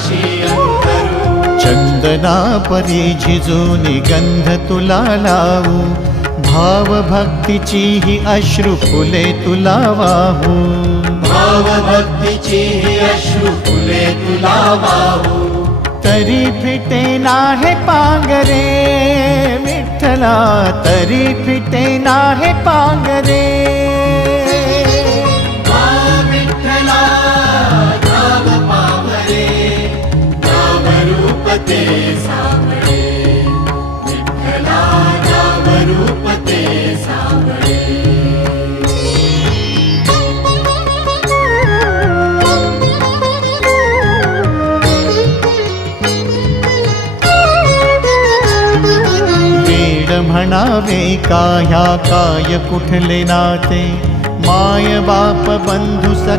पाशी अंतरू। चंदना परी झिजूनी गंध तुला लावू, भाव भक्तीची ही अश्रु फुले तुला वाहू। भाव भक्तीची ही अश्रु फुले तुला वाहू। तरी फिटे नाहे पांगरे विठ्ठला, तरी फिटे नाहे पांगरे। विठ्ठला नाम पावरे, नाम रूप ते सावळे। विठ्ठला नाम रूप ते सावळे। म्हणावे का ह्या काय कुठले नाते, माय बाप बंधू सख